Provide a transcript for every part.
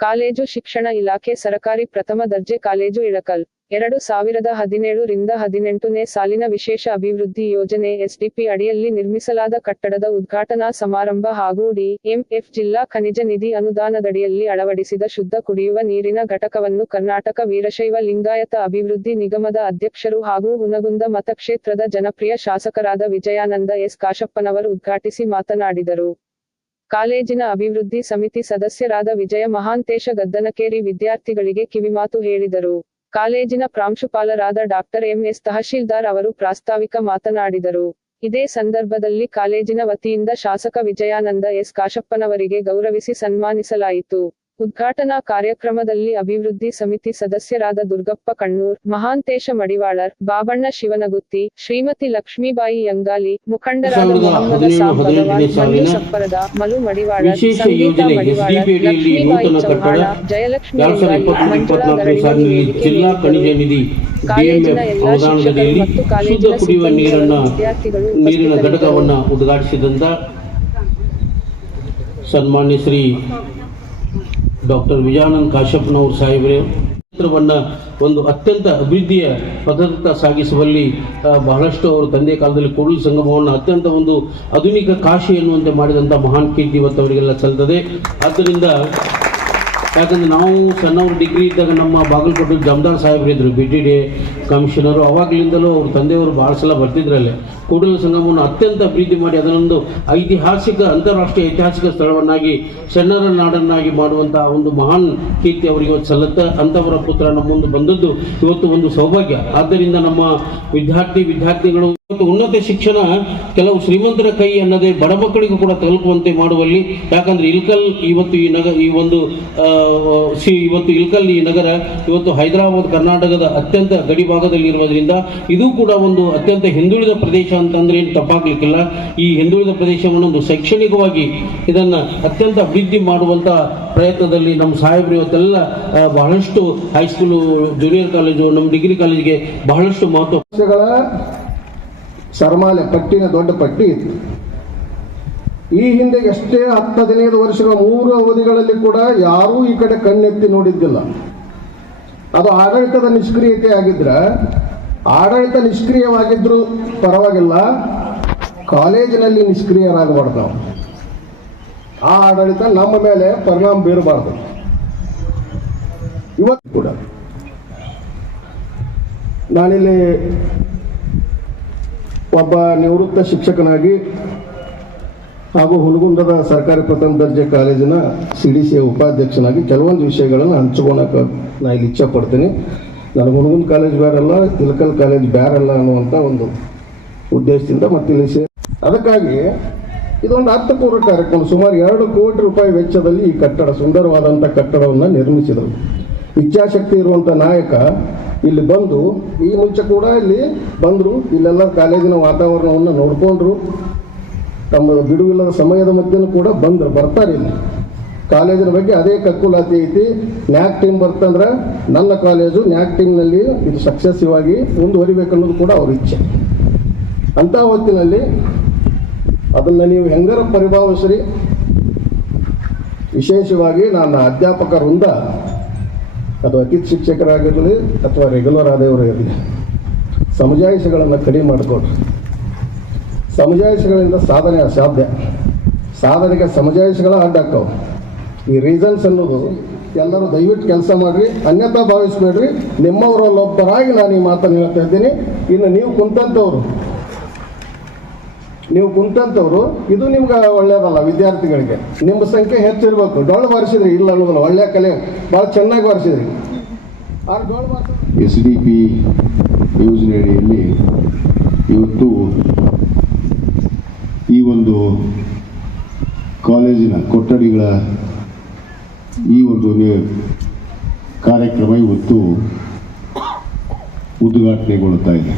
College ಶಿಕ್ಷಣ ಇಲಾಖೆ ಸರಕಾರಿ ಪ್ರಥಮ ದರ್ಜೆ ಕಾಲೇಜು ಇಳಕಲ್ 2017-18ನೇ ಸಾಲಿನ ವಿಶೇಷ ಅಭಿವೃದ್ಧಿ ಯೋಜನೆ SDP ಅಡಿಯಲ್ಲಿ ನಿರ್ಮಿಸಲಾದ ಕಟ್ಟಡದ ಉದ್ಘಾಟನಾ ಸಮಾರಂಭ ಹಾಗೂ ಡಿ.ಎಂ.ಎಫ್. ಜಿಲ್ಲಾ ಖನಿಜ ನಿಧಿ ಅನುದಾನದಡಿಯಲ್ಲಿ ಅಳವಡಿಸಿದ ಶುದ್ಧ ಕುಡಿಯುವ ನೀರಿನ ಘಟಕವನ್ನು ಕರ್ನಾಟಕ ವೀರಶೈವ ಲಿಂಗಾಯತ ಅಭಿವೃದ್ಧಿ ನಿಗಮದ ಅಧ್ಯಕ್ಷರು ಹಾಗೂ ಹುನಗುಂದ ಮತಕ್ಷೇತ್ರದ ಜನಪ್ರಿಯ ಶಾಸಕರಾದ ವಿಜಯಾನಂದ ಎಸ್ ಕಾಶಪ್ಪನವರು ಉದ್ಘಾಟಿಸಿ ಮಾತನಾಡಿದರು. ಕಾಲೇಜಿನ ಅಭಿವೃದ್ಧಿ ಸಮಿತಿ ಸದಸ್ಯರಾದ ವಿಜಯ ಮಹಾಂತೇಶ ಗದ್ದನಕೇರಿ ವಿದ್ಯಾರ್ಥಿಗಳಿಗೆ ಕಿವಿಮಾತು ಹೇಳಿದರು. ಕಾಲೇಜಿನ ಪ್ರಾಂಶುಪಾಲರಾದ ಡಾಕ್ಟರ್ ಎಂ.ಎಸ್. ತಹಶೀಲ್ದಾರ್ ಅವರು ಪ್ರಾಸ್ತಾವಿಕ ಮಾತನಾಡಿದರು. ಇದೇ ಸಂದರ್ಭದಲ್ಲಿ ಕಾಲೇಜಿನ ವತಿಯಿಂದ ಶಾಸಕ ವಿಜಯಾನಂದ ಎಸ್ ಕಾಶಪ್ಪನವರಿಗೆ ಗೌರವಿಸಿ ಸನ್ಮಾನಿಸಲಾಯಿತು. ಉದ್ಘಾಟನಾ ಕಾರ್ಯಕ್ರಮದಲ್ಲಿ ಅಭಿವೃದ್ಧಿ ಸಮಿತಿ ಸದಸ್ಯರಾದ ದುರ್ಗಪ್ಪ ಕಣ್ಣೂರ್, ಮಹಾಂತೇಶ ಮಡಿವಾಳರ್, ಬಾಬಣ್ಣ ಶಿವನಗುತ್ತಿ, ಶ್ರೀಮತಿ ಲಕ್ಷ್ಮೀಬಾಯಿ ಯಂಗಾಲಿ, ಮುಖಂಡರಾದ ಮೊಹಮ್ಮದ ಸಾಬ್ ಭಗವಾನ್, ಮಲ್ಲು ಸಪ್ಪರದ, ಮಲು ಮಡಿವಾಳರ್, ಸಂಗೀತಾ ಮಡಿವಾಳರ್, ಲಕ್ಷ್ಮೀಬಾಯಿ ಚೌಹಾಣ, ಜಯಲಕ್ಷ್ಮಿ ಮಂಜುಳಾ ಗರಡಿ ಜಿಲ್ಲಾ ಖನಿಜ ನಿಧಿ ಕಾಲೇಜಿನ ಎಲ್ಲಾ ಶಿಕ್ಷಕರು ಮತ್ತು ಕಾಲೇಜಿನ ಸಿಬ್ಬಂದಿಗಳು ವಿದ್ಯಾರ್ಥಿಗಳು ನೀರಿನ ಘಟಕವನ್ನು ಉದ್ಘಾಟಿಸಿದಂತ ಸನ್ಮಾನ್ಯ ಶ್ರೀ ಡಾಕ್ಟರ್ ವಿಜಯಾನಂದ ಕಾಶಪ್ಪನವರು ಸಾಹೇಬರೇ ಕ್ಷೇತ್ರವನ್ನು ಒಂದು ಅತ್ಯಂತ ಅಭಿವೃದ್ಧಿಯ ಪಥದತ್ತ ಸಾಗಿಸುವಲ್ಲಿ ಬಹಳಷ್ಟು ಅವರು ತಂದೆ ಕಾಲದಲ್ಲಿ ಕೂಡಲ ಸಂಗಮವನ್ನು ಅತ್ಯಂತ ಒಂದು ಆಧುನಿಕ ಕಾಶಿ ಎನ್ನುವಂತೆ ಮಾಡಿದಂಥ ಮಹಾನ್ ಕೀರ್ತಿ ಇವತ್ತು ಅವರಿಗೆಲ್ಲ ಸಲ್ತದೆ. ಆದ್ದರಿಂದ ಯಾಕಂದರೆ ನಾವು ಸಣ್ಣವರು ಡಿಗ್ರಿ ಇದ್ದಾಗ ನಮ್ಮ ಬಾಗಲಕೋಟೆ ಜಮದಾರ್ ಸಾಹೇಬರಿದ್ದರು, BTD ಕಮಿಷನರು. ಅವಾಗಲಿಂದಲೂ ಅವ್ರ ತಂದೆಯವರು ಭಾಳ ಸಲ ಬರ್ತಿದ್ರಲ್ಲೇ ಕೂಡಲ ಸಂಗಮವನ್ನು ಅತ್ಯಂತ ಅಭಿವೃದ್ಧಿ ಮಾಡಿ ಅದನ್ನೊಂದು ಐತಿಹಾಸಿಕ ಅಂತಾರಾಷ್ಟ್ರೀಯ ಐತಿಹಾಸಿಕ ಸ್ಥಳವನ್ನಾಗಿ ಸಣ್ಣರ ನಾಡನ್ನಾಗಿ ಮಾಡುವಂಥ ಒಂದು ಮಹಾನ್ ಕೀರ್ತಿ ಅವರಿಗೆ ಇವತ್ತು ಸಲ್ಲುತ್ತೆ. ಅಂಥವರ ಪುತ್ರ ನಮ್ಮ ಮುಂದೆ ಬಂದದ್ದು ಇವತ್ತು ಒಂದು ಸೌಭಾಗ್ಯ. ಆದ್ದರಿಂದ ನಮ್ಮ ವಿದ್ಯಾರ್ಥಿಗಳು ಇವತ್ತು ಉನ್ನತ ಶಿಕ್ಷಣ ಕೆಲವು ಶ್ರೀಮಂತರ ಕೈ ಅನ್ನದೇ ಬಡ ಮಕ್ಕಳಿಗೂ ಕೂಡ ತಲುಪುವಂತೆ ಮಾಡುವಲ್ಲಿ, ಯಾಕಂದ್ರೆ ಇಲ್ಕಲ್ ಇವತ್ತು ಇವತ್ತು ಇಲ್ಕಲ್ ಈ ನಗರ ಇವತ್ತು ಹೈದರಾಬಾದ್ ಕರ್ನಾಟಕದ ಅತ್ಯಂತ ಗಡಿ ಭಾಗದಲ್ಲಿ ಇರುವುದರಿಂದ ಇದು ಕೂಡ ಒಂದು ಅತ್ಯಂತ ಹಿಂದುಳಿದ ಪ್ರದೇಶ ಅಂತಂದ್ರೆ ಏನು ತಪ್ಪಾಗ್ಲಿಕ್ಕಿಲ್ಲ. ಈ ಹಿಂದುಳಿದ ಪ್ರದೇಶವನ್ನು ಒಂದು ಶೈಕ್ಷಣಿಕವಾಗಿ ಇದನ್ನ ಅತ್ಯಂತ ಅಭಿವೃದ್ಧಿ ಮಾಡುವಂತ ಪ್ರಯತ್ನದಲ್ಲಿ ನಮ್ಮ ಸಾಹೇಬರು ಇವತ್ತೆಲ್ಲ ಬಹಳಷ್ಟು ಹೈಸ್ಕೂಲು, ಜೂನಿಯರ್ ಕಾಲೇಜು, ನಮ್ಮ ಡಿಗ್ರಿ ಕಾಲೇಜಿಗೆ ಬಹಳಷ್ಟು ಮಹತ್ವ. ಸರಮಾಲೆ ಪಟ್ಟಿನ ದೊಡ್ಡ ಪಟ್ಟಿ ಇತ್ತು. ಈ ಹಿಂದೆ ಎಷ್ಟೇ 10-15 ವರ್ಷಗಳ 3 ಅವಧಿಗಳಲ್ಲಿ ಕೂಡ ಯಾರೂ ಈ ಕಡೆ ಕಣ್ಣೆತ್ತಿ ನೋಡಿದ್ದಿಲ್ಲ. ಅದು ಆಡಳಿತದ ನಿಷ್ಕ್ರಿಯತೆ ಆಗಿದ್ರೆ, ಆಡಳಿತ ನಿಷ್ಕ್ರಿಯವಾಗಿದ್ರು ಪರವಾಗಿಲ್ಲ, ಕಾಲೇಜಿನಲ್ಲಿ ನಿಷ್ಕ್ರಿಯರಾಗಬಾರ್ದು. ನಾವು ಆ ಆಡಳಿತ ನಮ್ಮ ಮೇಲೆ ಪರಿಣಾಮ ಬೀರಬಾರ್ದು. ಇವತ್ತು ಕೂಡ ನಾನಿಲ್ಲಿ ಒಬ್ಬ ನಿವೃತ್ತ ಶಿಕ್ಷಕನಾಗಿ ಹಾಗೂ ಹುನಗುಂದದ ಸರ್ಕಾರಿ ಪ್ರಥಮ ದರ್ಜೆ ಕಾಲೇಜಿನ CDC ಉಪಾಧ್ಯಕ್ಷನಾಗಿ ಕೆಲವೊಂದು ವಿಷಯಗಳನ್ನು ಹಂಚ್ಕೊಳಕ್ಕೆ ನಾನು ಇಲ್ಲಿ ಇಚ್ಛೆ ಪಡ್ತೀನಿ. ನಾನು ಹುನಗುಂದ ಕಾಲೇಜ್ ಬೇರಲ್ಲ, ಇಳಕಲ್ ಕಾಲೇಜ್ ಬೇರಲ್ಲ ಅನ್ನುವಂಥ ಒಂದು ಉದ್ದೇಶದಿಂದ ಮತ್ತು ಇಲ್ಲಿ ಅದಕ್ಕಾಗಿ ಇದೊಂದು ಅರ್ಥಪೂರ್ಣ ಕಾರ್ಯಕ್ರಮ. ಸುಮಾರು 2 ಕೋಟಿ ರೂಪಾಯಿ ವೆಚ್ಚದಲ್ಲಿ ಈ ಕಟ್ಟಡ, ಸುಂದರವಾದಂಥ ಕಟ್ಟಡವನ್ನು ನಿರ್ಮಿಸಿದರು. ಇಚ್ಛಾಶಕ್ತಿ ಇರುವಂಥ ನಾಯಕ ಇಲ್ಲಿ ಬಂದು, ಈ ಮುಂಚೆ ಕೂಡ ಇಲ್ಲಿ ಬಂದರು, ಇಲ್ಲೆಲ್ಲ ಕಾಲೇಜಿನ ವಾತಾವರಣವನ್ನು ನೋಡಿಕೊಂಡ್ರು. ತಮ್ಮ ಬಿಡುವಿಲ್ಲದ ಸಮಯದ ಮಧ್ಯೆನೂ ಕೂಡ ಬರ್ತಾರೆ. ಇಲ್ಲಿ ಕಾಲೇಜಿನ ಬಗ್ಗೆ ಅದೇ ಕಕ್ಕುಲಾತಿ ಐತಿ. ನ್ಯಾಕ್ ಟೀಮ್ ಬರ್ತಂದ್ರೆ ನನ್ನ ಕಾಲೇಜು ನ್ಯಾಕ್ ಟೀಮ್ನಲ್ಲಿ ಇದು ಸಕ್ಸಸ್ಸಿವ್ ಆಗಿ ಮುಂದುವರಿಬೇಕನ್ನೋದು ಕೂಡ ಅವ್ರ ಇಚ್ಛೆ. ಅಂಥ ಹೊತ್ತಿನಲ್ಲಿ ಅದನ್ನು ನೀವು ಹೆಂಗಾರ ಪರಿಭಾವಿಸ್ರಿ. ವಿಶೇಷವಾಗಿ ನನ್ನ ಅಧ್ಯಾಪಕ ವೃಂದ, ಅದು ಅತಿಥಿ ಶಿಕ್ಷಕರಾಗಿರಲಿ ಅಥವಾ ರೆಗ್ಯುಲರ್ ಆದವರು ಇರಲಿ, ಸಮಜಾಯಿಷಿಗಳನ್ನು ಕಡಿಮೆ ಮಾಡಿಕೊಡ್ರಿ. ಸಮಜಾಯಿಷಿಗಳಿಂದ ಸಾಧನೆ ಅಸಾಧ್ಯ. ಸಾಧನೆಗೆ ಸಮಜಾಯಿಷಿಗಳ ಅಡ್ಡಾಕ್ಕವು. ಈ ರೀಸನ್ಸ್ ಅನ್ನೋದು ಎಲ್ಲರೂ ದಯವಿಟ್ಟು ಕೆಲಸ ಮಾಡಿರಿ, ಅನ್ಯತಾ ಭಾವಿಸ್ಬೇಡ್ರಿ. ನಿಮ್ಮವರಲ್ಲೊಬ್ಬರಾಗಿ ನಾನು ಈ ಮಾತನ್ನು ಹೇಳ್ತಾ ಇದ್ದೀನಿ. ಇನ್ನು ನೀವು ಕುಂತಂಥವ್ರು ಇದು ನಿಮ್ಗೆ ಒಳ್ಳೆಯದಲ್ಲ. ವಿದ್ಯಾರ್ಥಿಗಳಿಗೆ ನಿಮ್ಮ ಸಂಖ್ಯೆ ಹೆಚ್ಚಿರ್ಬೇಕು. ಡೊಳ್ಳು ಬಾರಿಸಿದ್ರಿ ಇಲ್ಲ ಅನ್ನೋದಲ್ಲ, ಒಳ್ಳೆಯ ಕಲೆ ಭಾಳ ಚೆನ್ನಾಗಿ ಬಾರಿಸಿದ್ರಿ. SDP ಯೋಜನೆ ಅಡಿಯಲ್ಲಿ ಇವತ್ತು ಈ ಒಂದು ಕಾಲೇಜಿನ ಕೊಠಡಿಗಳ ಈ ಒಂದು ಕಾರ್ಯಕ್ರಮ ಇವತ್ತು ಉದ್ಘಾಟನೆಗೊಳ್ಳುತ್ತಾ ಇದೆ.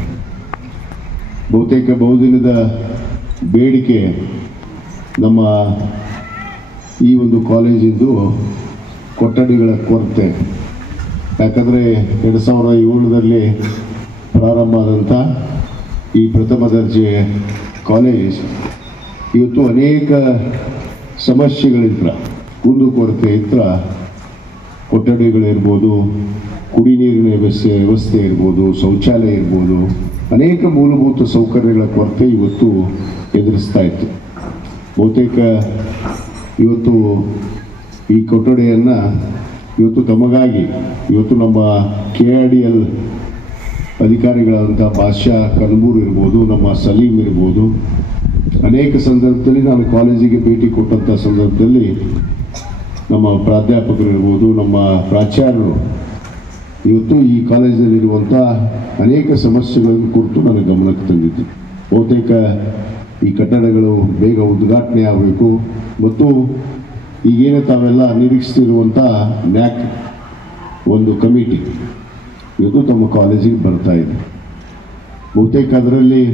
ಬಹುತೇಕ ಬಹುದಿನದ ಬೇಡಿಕೆ ನಮ್ಮ ಈ ಒಂದು ಕಾಲೇಜಿಂದು ಕೊಠಡಿಗಳ ಕೊರತೆ. ಯಾಕಂದರೆ 2007ರಲ್ಲಿ ಪ್ರಾರಂಭ ಆದಂಥ ಈ ಪ್ರಥಮ ದರ್ಜೆ ಕಾಲೇಜ್ ಇವತ್ತು ಅನೇಕ ಸಮಸ್ಯೆಗಳಿದ್ರ, ಕುಂದುಕೊರತೆ ಇದ್ರ ಕೊಠಡಿಗಳಿರ್ಬೋದು, ಕುಡಿ ನೀರಿನ ವ್ಯವಸ್ಥೆ ಇರ್ಬೋದು, ಶೌಚಾಲಯ ಇರ್ಬೋದು, ಅನೇಕ ಮೂಲಭೂತ ಸೌಕರ್ಯಗಳ ಕೊರತೆ ಇವತ್ತು ಎದುರಿಸ್ತಾ ಇತ್ತು. ಬಹುತೇಕ ಇವತ್ತು ಈ ಕೊಠಡಿಯನ್ನು ಇವತ್ತು ತಮಗಾಗಿ ಇವತ್ತು ನಮ್ಮ KRDL ಅಧಿಕಾರಿಗಳಾದಂಥ ಭಾಷಾ ಕನಬೂರ್ ಇರ್ಬೋದು, ನಮ್ಮ ಸಲೀಂ ಇರ್ಬೋದು, ಅನೇಕ ಸಂದರ್ಭದಲ್ಲಿ ನಾನು ಕಾಲೇಜಿಗೆ ಭೇಟಿ ಕೊಟ್ಟಂಥ ಸಂದರ್ಭದಲ್ಲಿ ನಮ್ಮ ಪ್ರಾಧ್ಯಾಪಕರು ಇರ್ಬೋದು, ನಮ್ಮ ಪ್ರಾಚಾರ್ಯರು ಇವತ್ತು ಈ ಕಾಲೇಜಿನಲ್ಲಿರುವಂಥ ಅನೇಕ ಸಮಸ್ಯೆಗಳನ್ನು ಕುರಿತು ನನ್ನ ಗಮನಕ್ಕೆ ತಂದಿದ್ದು. ಬಹುತೇಕ ಈ ಕಟ್ಟಡಗಳು ಬೇಗ ಉದ್ಘಾಟನೆ ಆಗಬೇಕು ಮತ್ತು ಈಗೇನು ತಾವೆಲ್ಲ ನಿರೀಕ್ಷಿಸಿರುವಂಥ ನ್ಯಾಕ್ ಒಂದು ಕಮಿಟಿ ಇವತ್ತು ತಮ್ಮ ಕಾಲೇಜಿಗೆ ಬರ್ತಾ ಇದೆ. ಬಹುತೇಕ ಅದರಲ್ಲಿ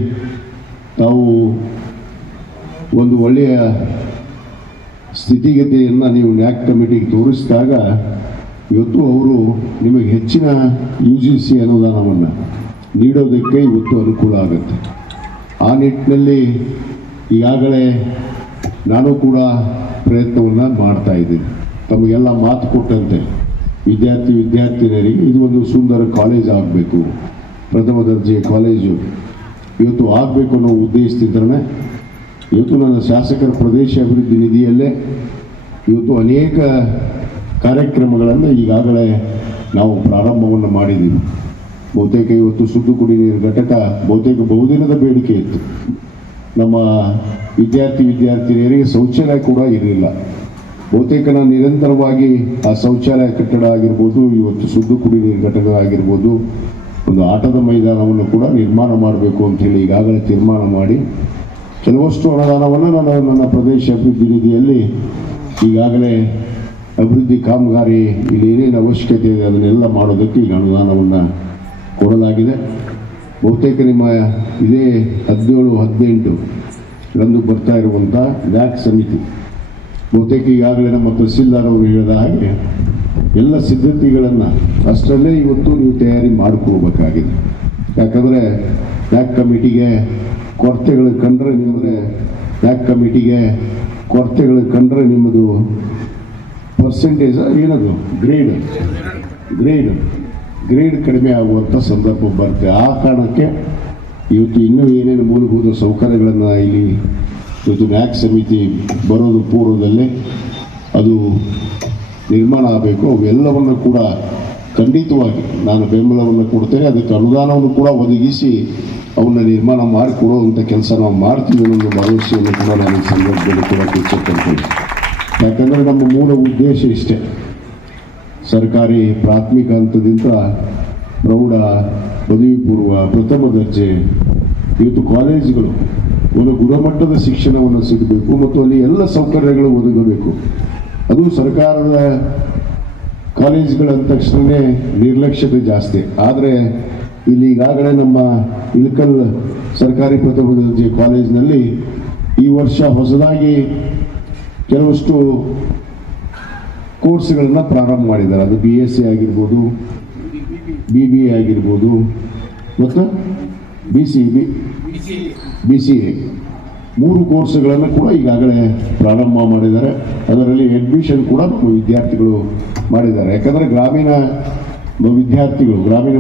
ತಾವು ಒಂದು ಒಳ್ಳೆಯ ಸ್ಥಿತಿಗತಿಯನ್ನು ನೀವು ನ್ಯಾಕ್ ಕಮಿಟಿಗೆ ತೋರಿಸಿದಾಗ ಇವತ್ತು ಅವರು ನಿಮಗೆ ಹೆಚ್ಚಿನ UGC ಅನುದಾನವನ್ನು ನೀಡೋದಕ್ಕೆ ಇವತ್ತು ಅನುಕೂಲ ಆಗುತ್ತೆ. ಆ ನಿಟ್ಟಿನಲ್ಲಿ ಈಗಾಗಲೇ ನಾನು ಕೂಡ ಪ್ರಯತ್ನವನ್ನು ಮಾಡ್ತಾ ಇದ್ದೀನಿ. ತಮಗೆಲ್ಲ ಮಾತು ಕೊಟ್ಟಂತೆ ವಿದ್ಯಾರ್ಥಿನಿಯರಿಗೆ ಇದು ಒಂದು ಸುಂದರ ಕಾಲೇಜ್ ಆಗಬೇಕು, ಪ್ರಥಮ ದರ್ಜೆ ಕಾಲೇಜು ಇವತ್ತು ಆಗಬೇಕು ಅನ್ನೋ ಉದ್ದೇಶದಿಂದಲೇ ಇವತ್ತು ನನ್ನ ಶಾಸಕರ ಪ್ರದೇಶ ಅಭಿವೃದ್ಧಿ ನಿಧಿಯಲ್ಲೇ ಇವತ್ತು ಅನೇಕ ಕಾರ್ಯಕ್ರಮಗಳನ್ನು ಈಗಾಗಲೇ ನಾವು ಪ್ರಾರಂಭವನ್ನು ಮಾಡಿದ್ದೀವಿ. ಬಹುತೇಕ ಇವತ್ತು ಶುದ್ಧ ಕುಡಿ ನೀರು ಘಟಕ ಬಹುತೇಕ ಬಹುದಿನದ ಬೇಡಿಕೆ ಇತ್ತು. ನಮ್ಮ ವಿದ್ಯಾರ್ಥಿನಿಯರಿಗೆ ಶೌಚಾಲಯ ಕೂಡ ಇರಲಿಲ್ಲ. ಬಹುತೇಕ ನಾನು ನಿರಂತರವಾಗಿ ಆ ಶೌಚಾಲಯ ಕಟ್ಟಡ ಆಗಿರ್ಬೋದು, ಇವತ್ತು ಶುದ್ಧ ಕುಡಿ ನೀರು ಘಟಕ ಆಗಿರ್ಬೋದು, ಒಂದು ಆಟದ ಮೈದಾನವನ್ನು ಕೂಡ ನಿರ್ಮಾಣ ಮಾಡಬೇಕು ಅಂಥೇಳಿ ಈಗಾಗಲೇ ತೀರ್ಮಾನ ಮಾಡಿ ಕೆಲವಷ್ಟು ಅನುದಾನವನ್ನು ನನ್ನ ಪ್ರದೇಶ ಅಭಿವೃದ್ಧಿ ನಿಧಿಯಲ್ಲಿ ಈಗಾಗಲೇ ಅಭಿವೃದ್ಧಿ ಕಾಮಗಾರಿ ಇಲ್ಲಿ ಏನೇನು ಅವಶ್ಯಕತೆ ಇದೆ ಅದನ್ನೆಲ್ಲ ಮಾಡೋದಕ್ಕೆ ಈಗ ಅನುದಾನವನ್ನು ಕೊಡಲಾಗಿದೆ. ಬಹುತೇಕ ನಿಮ್ಮ ಇದೇ 17-18 ರಂದು ಬರ್ತಾ ಇರುವಂಥ ನ್ಯಾಕ್ ಸಮಿತಿ ಬಹುತೇಕ ಈಗಾಗಲೇ ನಮ್ಮ ತಹಸೀಲ್ದಾರ್ ಅವರು ಹೇಳಿದ ಹಾಗೆ ಎಲ್ಲ ಸಿದ್ಧತೆಗಳನ್ನು ಅಷ್ಟರಲ್ಲೇ ಇವತ್ತು ನೀವು ತಯಾರಿ ಮಾಡಿಕೊಳ್ಬೇಕಾಗಿದೆ. ಯಾಕಂದರೆ ನ್ಯಾಕ್ ಕಮಿಟಿಗೆ ಕೊರತೆಗಳು ಕಂಡ್ರೆ ನಿಮ್ಮದು ಪರ್ಸೆಂಟೇಜ್ ಏನದು ಗ್ರೇಡ್ ಕಡಿಮೆ ಆಗುವಂಥ ಸಂದರ್ಭ ಬರುತ್ತೆ. ಆ ಕಾರಣಕ್ಕೆ ಇವತ್ತು ಇನ್ನೂ ಏನೇನು ಮೂಲಭೂತ ಸೌಕರ್ಯಗಳನ್ನು ಇಲ್ಲಿ ಇವತ್ತು ನ್ಯಾಕ್ ಸಮಿತಿ ಬರೋದು ಪೂರ್ವದಲ್ಲೇ ಅದು ನಿರ್ಮಾಣ ಆಗಬೇಕು. ಅವೆಲ್ಲವನ್ನು ಕೂಡ ಖಂಡಿತವಾಗಿ ನಾನು ಬೆಂಬಲವನ್ನು ಕೊಡ್ತೇನೆ. ಅದಕ್ಕೆ ಅನುದಾನವನ್ನು ಕೂಡ ಒದಗಿಸಿ ಅವನ್ನ ನಿರ್ಮಾಣ ಮಾಡಿಕೊಡುವಂಥ ಕೆಲಸ ನಾವು ಮಾಡ್ತೀವಿ ಅನ್ನೋ ಭರವಸೆಯನ್ನು ಕೂಡ ನಾನು ಈ ಸಂದರ್ಭದಲ್ಲಿ ಕೂಡ ಇಚ್ಛೆಪಡ್ತೇನೆ. ಯಾಕಂದರೆ ನಮ್ಮ ಮೂಲ ಉದ್ದೇಶ ಇಷ್ಟೇ, ಸರ್ಕಾರಿ ಪ್ರಾಥಮಿಕ ಹಂತದಿಂದ ಪ್ರೌಢ, ಪದವಿ ಪೂರ್ವ, ಪ್ರಥಮ ದರ್ಜೆ ಇವತ್ತು ಕಾಲೇಜುಗಳು ಒಂದು ಗುಣಮಟ್ಟದ ಶಿಕ್ಷಣವನ್ನು ಸಿಗಬೇಕು ಮತ್ತು ಅಲ್ಲಿ ಎಲ್ಲ ಸೌಕರ್ಯಗಳು ಒದಗಬೇಕು. ಅದು ಸರ್ಕಾರದ ಕಾಲೇಜುಗಳ ತಕ್ಷಣವೇ ನಿರ್ಲಕ್ಷ್ಯತೆ ಜಾಸ್ತಿ. ಆದರೆ ಇಲ್ಲಿ ಈಗಾಗಲೇ ನಮ್ಮ ಇಳಕಲ್ ಸರ್ಕಾರಿ ಪ್ರಥಮ ದರ್ಜೆ ಕಾಲೇಜಿನಲ್ಲಿ ಈ ವರ್ಷ ಹೊಸದಾಗಿ ಕೆಲವಷ್ಟು ಕೋರ್ಸ್ಗಳನ್ನು ಪ್ರಾರಂಭ ಮಾಡಿದ್ದಾರೆ. ಅದು BSc ಆಗಿರ್ಬೋದು, BBA ಆಗಿರ್ಬೋದು ಮತ್ತು BCA 3 ಕೋರ್ಸ್ಗಳನ್ನು ಕೂಡ ಈಗಾಗಲೇ ಪ್ರಾರಂಭ ಮಾಡಿದ್ದಾರೆ. ಅದರಲ್ಲಿ ಅಡ್ಮಿಷನ್ ಕೂಡ ನಮ್ಮ ವಿದ್ಯಾರ್ಥಿಗಳು ಮಾಡಿದ್ದಾರೆ. ಯಾಕಂದರೆ ಗ್ರಾಮೀಣ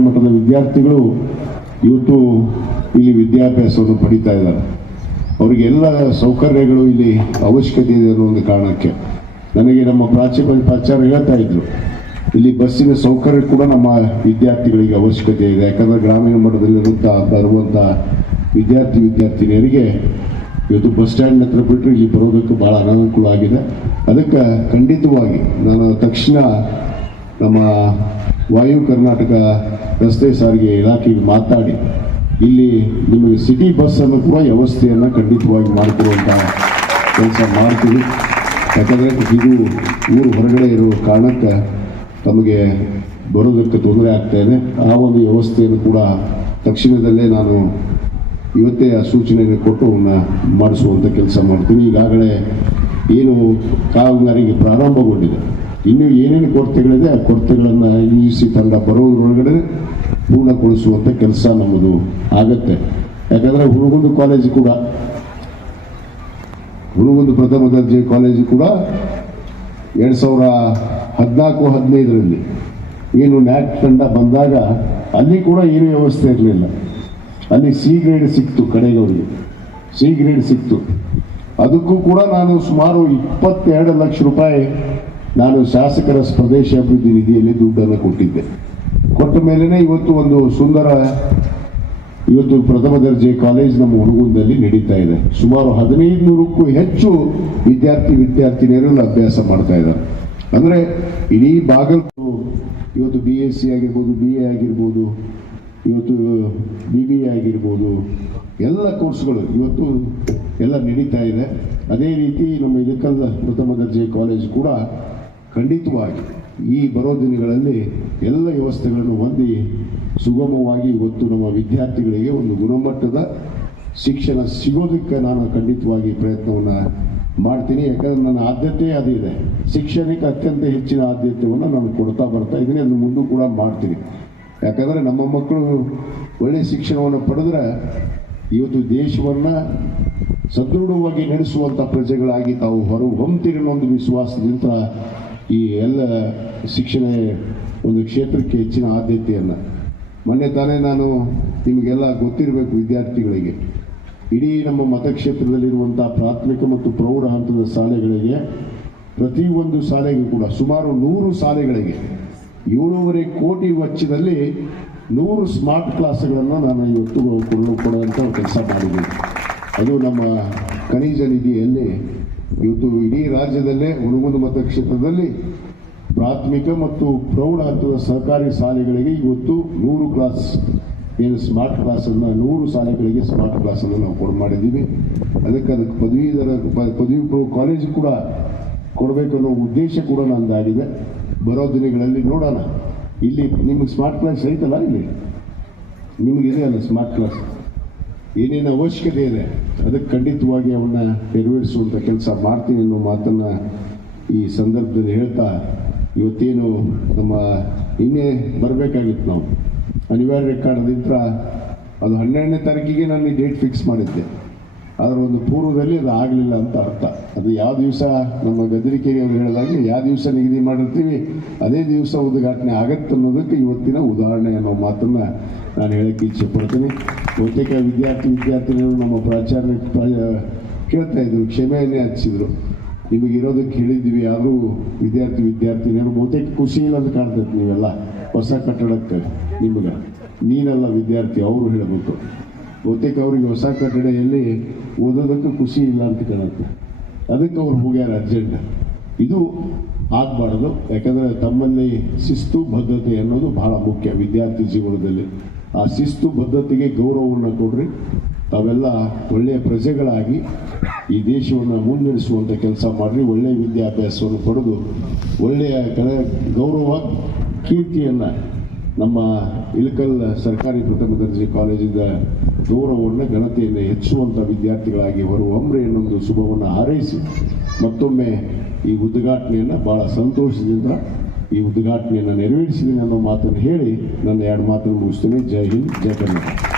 ಮಟ್ಟದ ವಿದ್ಯಾರ್ಥಿಗಳು ಇವತ್ತು ಇಲ್ಲಿ ವಿದ್ಯಾಭ್ಯಾಸವನ್ನು ಪಡಿತಾ ಇದ್ದಾರೆ. ಅವರಿಗೆಲ್ಲ ಸೌಕರ್ಯಗಳು ಇಲ್ಲಿ ಅವಶ್ಯಕತೆ ಇದೆ ಅನ್ನೋ ಒಂದು ಕಾರಣಕ್ಕೆ ನನಗೆ ನಮ್ಮ ಪ್ರಾಚಾರ್ಯ ಹೇಳ್ತಾ ಇದ್ರು, ಇಲ್ಲಿ ಬಸ್ಸಿನ ಸೌಕರ್ಯ ಕೂಡ ನಮ್ಮ ವಿದ್ಯಾರ್ಥಿಗಳಿಗೆ ಅವಶ್ಯಕತೆ ಇದೆ. ಯಾಕಂದರೆ ಗ್ರಾಮೀಣ ಬರುವಂಥ ವಿದ್ಯಾರ್ಥಿನಿಯರಿಗೆ ಇವತ್ತು ಬಸ್ ಸ್ಟ್ಯಾಂಡ್ ಹತ್ರ ಬಿಟ್ಟರೆ ಇಲ್ಲಿ ಬರೋದಕ್ಕೆ ಭಾಳ ಅನಾನುಕೂಲ ಆಗಿದೆ. ಅದಕ್ಕೆ ಖಂಡಿತವಾಗಿ ನಾನು ತಕ್ಷಣ ನಮ್ಮ ವಾಯು ಕರ್ನಾಟಕ ರಸ್ತೆ ಸಾರಿಗೆ ಇಲಾಖೆಗೆ ಮಾತಾಡಿ ಇಲ್ಲಿ ನಿಮಗೆ ಸಿಟಿ ಬಸ್ಸನ್ನು ಕೂಡ ವ್ಯವಸ್ಥೆಯನ್ನು ಖಂಡಿತವಾಗಿ ಮಾಡಿಕೊಡುವಂಥ ಕೆಲಸ ಮಾಡ್ತೀವಿ. ಯಾಕಂದರೆ ಇದು ಊರು ಹೊರಗಡೆ ಇರೋ ಕಾರಣಕ್ಕೆ ತಮಗೆ ಬರೋದಕ್ಕೆ ತೊಂದರೆ ಆಗ್ತಾಯಿದೆ. ಆ ಒಂದು ವ್ಯವಸ್ಥೆಯನ್ನು ಕೂಡ ತಕ್ಷಣದಲ್ಲೇ ನಾನು ಇವತ್ತೇ ಆ ಸೂಚನೆಯನ್ನು ಕೊಟ್ಟು ಅವನ್ನ ಮಾಡಿಸುವಂಥ ಕೆಲಸ ಮಾಡ್ತೀನಿ. ಈಗಾಗಲೇ ಏನು ಕಾಮಗಾರಿಗೆ ಪ್ರಾರಂಭಗೊಂಡಿದೆ, ಇನ್ನೂ ಏನೇನು ಕೊರತೆಗಳಿದೆ ಆ ಕೊರತೆಗಳನ್ನು UGC ತಂಡ ಬರೋದ್ರೊಳಗಡೆ ಪೂರ್ಣಗೊಳಿಸುವಂಥ ಕೆಲಸ ನಮ್ಮದು ಆಗತ್ತೆ. ಯಾಕಂದರೆ ಹುಣಗುಂದ ಪ್ರಥಮ ದರ್ಜೆ ಕಾಲೇಜು ಕೂಡ 2014-15ರಲ್ಲಿ ಏನು ನ್ಯಾಕ್ ತಂಡ ಬಂದಾಗ ಅಲ್ಲಿ ಕೂಡ ಏನು ವ್ಯವಸ್ಥೆ ಇರಲಿಲ್ಲ. ಅಲ್ಲಿ ಸಿ ಗ್ರೇಡ್ ಸಿಕ್ತು, ಕಡೆಗವರಿಗೆ ಸಿ ಗ್ರೇಡ್ ಸಿಕ್ತು. ಅದಕ್ಕೂ ಕೂಡ ನಾನು ಸುಮಾರು 22 ಲಕ್ಷ ರೂಪಾಯಿ ನಾನು ಶಾಸಕರ ಪ್ರದೇಶ ಅಭಿವೃದ್ಧಿ ನಿಧಿಯಲ್ಲಿ ದುಡ್ಡನ್ನು ಕೊಟ್ಟಿದ್ದೆ. ಕೊಟ್ಟ ಮೇಲೇ ಇವತ್ತು ಒಂದು ಸುಂದರ ಪ್ರಥಮ ದರ್ಜೆ ಕಾಲೇಜ್ ನಮ್ಮ ಹುಣಗುಂದದಲ್ಲಿ ನಡೀತಾ ಇದೆ. ಸುಮಾರು 1500ಕ್ಕೂ ಹೆಚ್ಚು ವಿದ್ಯಾರ್ಥಿನಿಯರಲ್ಲಿ ಅಭ್ಯಾಸ ಮಾಡ್ತಾ ಇದ್ದಾರೆ. ಅಂದರೆ ಇಡೀ ಇವತ್ತು BSc ಆಗಿರ್ಬೋದು, BA ಆಗಿರ್ಬೋದು, ಇವತ್ತು BBA ಆಗಿರ್ಬೋದು, ಎಲ್ಲ ಕೋರ್ಸ್ಗಳು ಇವತ್ತು ಎಲ್ಲ ನಡೀತಾ ಇದೆ. ಅದೇ ರೀತಿ ನಮ್ಮ ಇಳಕಲ್ ಪ್ರಥಮ ದರ್ಜೆ ಕಾಲೇಜ್ ಕೂಡ ಖಂಡಿತವಾಗಿ ಈ ಬರೋ ದಿನಗಳಲ್ಲಿ ಎಲ್ಲ ವ್ಯವಸ್ಥೆಗಳನ್ನು ಹೊಂದಿ ಸುಗಮವಾಗಿ ಇವತ್ತು ನಮ್ಮ ವಿದ್ಯಾರ್ಥಿಗಳಿಗೆ ಒಂದು ಗುಣಮಟ್ಟದ ಶಿಕ್ಷಣ ಸಿಗೋದಕ್ಕೆ ನಾನು ಖಂಡಿತವಾಗಿ ಪ್ರಯತ್ನವನ್ನು ಮಾಡ್ತೀನಿ. ಯಾಕಂದರೆ ನನ್ನ ಆದ್ಯತೆ ಅದಿದೆ. ಶಿಕ್ಷಣಕ್ಕೆ ಅತ್ಯಂತ ಹೆಚ್ಚಿನ ಆದ್ಯತೆಯನ್ನು ನಾನು ಕೊಡ್ತಾ ಬರ್ತಾ ಇದ್ದೀನಿ. ಅದನ್ನು ಮುಂದೂ ಕೂಡ ಮಾಡ್ತೀನಿ. ಯಾಕಂದರೆ ನಮ್ಮ ಮಕ್ಕಳು ಒಳ್ಳೆಯ ಶಿಕ್ಷಣವನ್ನು ಪಡೆದ್ರೆ ಇವತ್ತು ದೇಶವನ್ನು ಸದೃಢವಾಗಿ ನಡೆಸುವಂಥ ಪ್ರಜೆಗಳಾಗಿ ತಾವು ಹೊರಹೊಮ್ಮುತ್ತೀರಿ ಅನ್ನೋ ಒಂದು ವಿಶ್ವಾಸದಿಂದ ಈ ಎಲ್ಲ ಶಿಕ್ಷಣ ಒಂದು ಕ್ಷೇತ್ರಕ್ಕೆ ಹೆಚ್ಚಿನ ಆದ್ಯತೆಯನ್ನು ಮೊನ್ನೆ ತಾನೇ ನಾನು ನಿಮಗೆಲ್ಲ ಗೊತ್ತಿರಬೇಕು ವಿದ್ಯಾರ್ಥಿಗಳಿಗೆ, ಇಡೀ ನಮ್ಮ ಮತಕ್ಷೇತ್ರದಲ್ಲಿರುವಂಥ ಪ್ರಾಥಮಿಕ ಮತ್ತು ಪ್ರೌಢ ಹಂತದ ಶಾಲೆಗಳಿಗೆ ಪ್ರತಿಯೊಂದು ಶಾಲೆಗೂ ಕೂಡ ಸುಮಾರು 100 ಶಾಲೆಗಳಿಗೆ 7.5 ಕೋಟಿ ವೆಚ್ಚದಲ್ಲಿ 100 ಸ್ಮಾರ್ಟ್ ಕ್ಲಾಸ್ಗಳನ್ನು ನಾನು ಇವತ್ತು ಕೊಡುವಂಥ ಕೆಲಸ ಮಾಡಿದ್ದೀನಿ. ಅದು ನಮ್ಮ ಖನಿಜ ನಿಧಿಯಲ್ಲಿ ಇವತ್ತು ಇಡೀ ರಾಜ್ಯದಲ್ಲೇ ಹುಣಗುಂದ ಮತಕ್ಷೇತ್ರದಲ್ಲಿ ಪ್ರಾಥಮಿಕ ಮತ್ತು ಪ್ರೌಢ ಹಂತದ ಸರ್ಕಾರಿ ಶಾಲೆಗಳಿಗೆ ಇವತ್ತು 100 ಕ್ಲಾಸ್ ಏನು ಸ್ಮಾರ್ಟ್ ಕ್ಲಾಸನ್ನು 100 ಶಾಲೆಗಳಿಗೆ ಸ್ಮಾರ್ಟ್ ಕ್ಲಾಸನ್ನು ನಾವು ಮಾಡಿದ್ದೀವಿ. ಅದಕ್ಕೆ ಪದವಿ ಪೂರ್ವ ಕಾಲೇಜು ಕೂಡ ಕೊಡಬೇಕು ಅನ್ನೋ ಉದ್ದೇಶ ಕೂಡ ನಂದಾಗಿದೆ. ಬರೋ ದಿನಗಳಲ್ಲಿ ನೋಡೋಣ. ಇಲ್ಲಿ ನಿಮಗೆ ಸ್ಮಾರ್ಟ್ ಕ್ಲಾಸ್ ಐತಲ್ಲ, ಇಲ್ಲಿ ನಿಮಗಿದೆ ಅಲ್ಲ ಸ್ಮಾರ್ಟ್ ಕ್ಲಾಸ್, ಏನೇನು ಅವಶ್ಯಕತೆ ಇದೆ ಅದಕ್ಕೆ ಖಂಡಿತವಾಗಿ ಅವನ್ನ ನೆರವೇರಿಸುವಂಥ ಕೆಲಸ ಮಾಡ್ತೀನಿ ಅನ್ನೋ ಮಾತನ್ನು ಈ ಸಂದರ್ಭದಲ್ಲಿ ಹೇಳ್ತಾ, ಇವತ್ತೇನು ನಮ್ಮ ಇನ್ನೇ ಬರಬೇಕಾಗಿತ್ತು, ನಾವು ಅನಿವಾರ್ಯ ಕಾರಣದಿಂದ ಅದು 12ನೇ ತಾರೀಕಿಗೆ ನಾನು ಈ ಡೇಟ್ ಫಿಕ್ಸ್ ಮಾಡಿದ್ದೆ. ಅದರ ಒಂದು ಪೂರ್ವದಲ್ಲಿ ಅದು ಆಗಲಿಲ್ಲ ಅಂತ ಅರ್ಥ. ಅದು ಯಾವ ದಿವಸ ನಮ್ಮ ಗದರಿಕೆಯವರು ಹೇಳಿದಾಗೆ ಯಾವ ದಿವಸ ನಿಗದಿ ಮಾಡಿರ್ತೀವಿ ಅದೇ ದಿವಸ ಉದ್ಘಾಟನೆ ಆಗತ್ತೆ ಅನ್ನೋದಕ್ಕೆ ಇವತ್ತಿನ ಉದಾಹರಣೆ ಅನ್ನೋ ಮಾತನ್ನು ನಾನು ಹೇಳೋಕ್ಕೆ ಇಚ್ಛೆ ಪಡ್ತೀನಿ. ಬಹುತೇಕ ವಿದ್ಯಾರ್ಥಿನಿಯರು ನಮ್ಮ ಪ್ರಾಚಾರ್ಯ ಕೇಳ್ತಾ ಇದ್ರು, ಕ್ಷಮೆಯನ್ನೇ ಹಚ್ಚಿದ್ರು, ನಿಮಗಿರೋದಕ್ಕೆ ಹೇಳಿದ್ವಿ. ಆದರೂ ವಿದ್ಯಾರ್ಥಿನಿಯರು ಬಹುತೇಕ ಖುಷಿ ಇಲ್ಲ ಅಂತ ಕಾಣ್ತೈತೆ. ನೀವೆಲ್ಲ ಹೊಸ ಕಟ್ಟಡಕ್ಕೆ ನಿಮಗೆ ನೀನೆಲ್ಲ ವಿದ್ಯಾರ್ಥಿ ಅವರು ಹೇಳಬೇಕು. ಬಹುತೇಕ ಅವ್ರಿಗೆ ಹೊಸ ಕಟ್ಟಡದಲ್ಲಿ ಓದೋದಕ್ಕೆ ಖುಷಿ ಇಲ್ಲ ಅಂತ ಕಾಣುತ್ತೆ. ಅದಕ್ಕೆ ಅವ್ರು ಹೋಗ್ಯಾರ ಅರ್ಜೆಂಟ್. ಇದು ಆಗಬಾರ್ದು. ಯಾಕಂದರೆ ತಮ್ಮಲ್ಲಿ ಶಿಸ್ತು ಬದ್ಧತೆ ಅನ್ನೋದು ಬಹಳ ಮುಖ್ಯ ವಿದ್ಯಾರ್ಥಿ ಜೀವನದಲ್ಲಿ. ಆ ಶಿಸ್ತು ಬದ್ಧತೆಗೆ ಗೌರವವನ್ನು ಕೊಡ್ರಿ. ತಾವೆಲ್ಲ ಒಳ್ಳೆಯ ಪ್ರಜೆಗಳಾಗಿ ಈ ದೇಶವನ್ನು ಮುನ್ನಡೆಸುವಂಥ ಕೆಲಸ ಮಾಡಿರಿ. ಒಳ್ಳೆಯ ವಿದ್ಯಾಭ್ಯಾಸವನ್ನು ಪಡೆದು ಒಳ್ಳೆಯ ಗೌರವ ಕೀರ್ತಿಯನ್ನು ನಮ್ಮ ಇಳಕಲ್ ಸರ್ಕಾರಿ ಪ್ರಥಮ ದರ್ಜೆ ಕಾಲೇಜಿಂದ ಗೌರವವನ್ನು ಘನತೆಯನ್ನು ಹೆಚ್ಚುವಂಥ ವಿದ್ಯಾರ್ಥಿಗಳಾಗಿ ಹೊರಹೊಮ್ಮರಿ ಅನ್ನೊಂದು ಶುಭವನ್ನು ಹಾರೈಸಿ ಮತ್ತೊಮ್ಮೆ ಈ ಉದ್ಘಾಟನೆಯನ್ನು ಭಾಳ ಸಂತೋಷದಿಂದ ಈ ಉದ್ಘಾಟನೆಯನ್ನು ನೆರವೇರಿಸಿದ್ದೀನಿ ಅನ್ನೋ ಮಾತನ್ನು ಹೇಳಿ ನನ್ನ 2 ಮಾತನ್ನು ಮುಗಿಸ್ತೀನಿ. ಜೈ ಹಿಂದ್, ಜೈ ಕರ್ನಾಟಕ.